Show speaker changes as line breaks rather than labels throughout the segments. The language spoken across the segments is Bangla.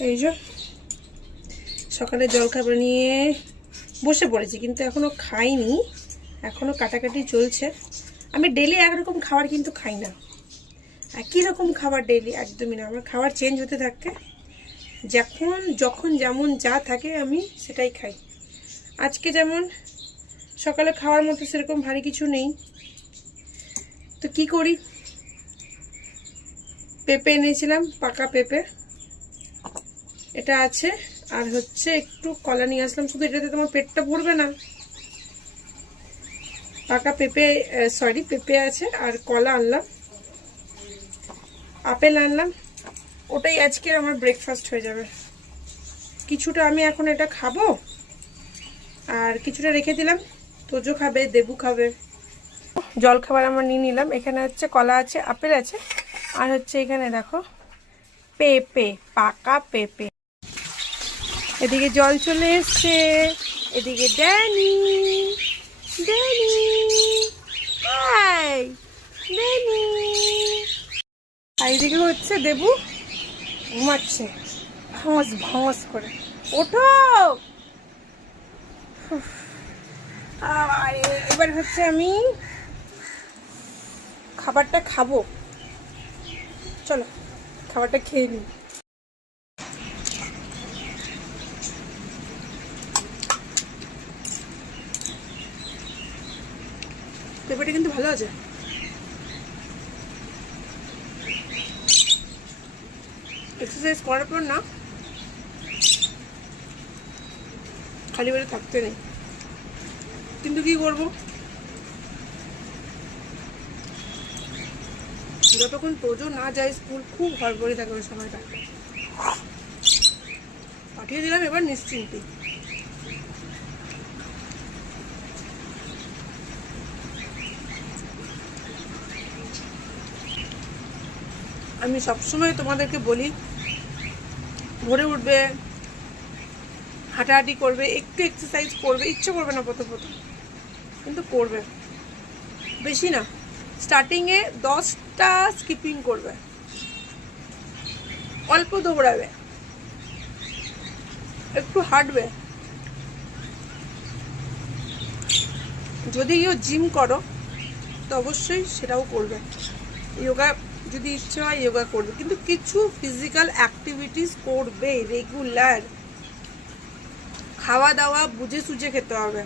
এই যে, সকালে জলখাবার নিয়ে বসে পড়েছি, কিন্তু এখনও খাইনি এখনও কাটাকাটি চলছে। আমি ডেলি একরকম খাবার কিন্তু খাই না। একই রকম খাবার ডেলি একদমই না, আমার খাবার চেঞ্জ হতে থাকে। যখন যখন যেমন যা থাকে আমি সেটাই খাই। আজকে যেমন সকালে খাওয়ার মতো সেরকম ভারী কিছু নেই। তো কি করি? পেঁপে এনেছিলাম, পাকা পেঁপে। এটা আছে, আর হচ্ছে একটু কলা নিয়ে আসলাম, শুধু এটাতে তোমার পেটটা ভরবে না। পাকা পেঁপে সরি পেঁপে আছে, আর কলা আনলাম। আপেল আনলাম। ওটাই আজকে আমার ব্রেকফাস্ট হয়ে যাবে। কিছুটা আমি এখন এটা খাব, আর কিছুটা রেখে দিলাম। তোজো খাবে, দেবু খাবে। জল খাবার আমার নিয়ে নিলাম। এখানে হচ্ছে কলা আছে, আপেল আছে, আর হচ্ছে এখানে দেখো, পেঁপে, পাকা পেঁপে। এদিকে জল চলে এসছে, এদিকে ড্যানি ড্যানি, হাই, ড্যানি। আর এদিকে হচ্ছে দেবু ঘুমাচ্ছে ভাঙস ভাঙস করে। ওঠো। আর এবার হচ্ছে আমি খাবারটা খাব। চলো, খাবারটা খেয়ে নিই। পেঁপেটা কিন্তু ভালো আছে। এক্সারসাইজ করার পর না, খালি বেড়ে থাকতে নেই। কিন্তু কি করব? যতক্ষণ তোজো না যায়, স্কুল খুব হড়বড়ি থাকে ওই সময়টা। পাঠিয়ে দিলাম এবার নিশ্চিন্তে। আমি সবসময় তোমাদেরকে বলি, ভোরে উঠবে, হাঁটাহাঁটি করবে, একটু এক্সারসাইজ করবে, ইচ্ছে করবে না প্রথম প্রথম, কিন্তু করবে। বেশি না স্টার্টিংয়ে দশটা স্কিপিং করবে, অল্প দৌড়াবে, একটু হাঁটবে। যদি কেউ জিম করো, তো অবশ্যই সেটাও করবে। যোগা যদি ইচ্ছে হয় যোগা করবে। কিন্তু কিছু ফিজিক্যাল অ্যাক্টিভিটিস করবে রেগুলার খাওয়া দাওয়া, বুঝে সুঝে খেতে হবে।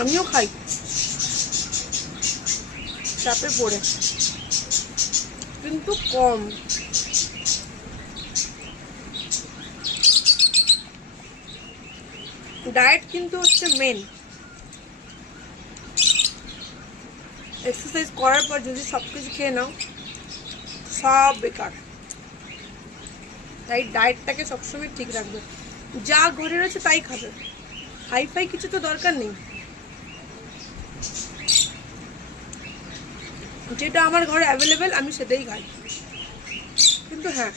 আমিও খাই। চাপে পড়ে। কিন্তু কম। ডায়েট কিন্তু হচ্ছে মেন এক্সারসাইজ করার পর যদি সব কিছু খেয়ে নাও, সব বেকার। তাই ডায়েটটাকে সবসময় ঠিক রাখবে। যা ঘরে রয়েছে তাই খাবে। হাই ফাই কিছু তো দরকার নেই। যেটা আমার ঘরে অ্যাভেলেবেল আমি সেটাই খাই। কিন্তু হ্যাঁ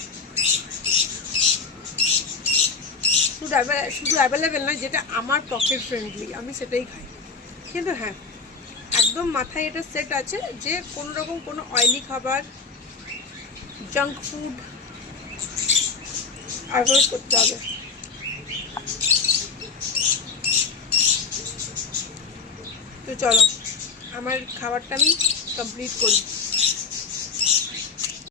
শুধু অ্যাভে- শুধু অ্যাভেলেবেল নয়, যেটা আমার পকেট ফ্রেন্ডলি আমি সেটাই খাই। কিন্তু হ্যাঁ একদম মাথায় এটা সেট আছে যে কোনো রকম কোনো অয়েলি খাবার জাঙ্ক ফুড অ্যাভয়েড করতে হবে। তো চলো, আমার খাবারটা আমি কমপ্লিট করি।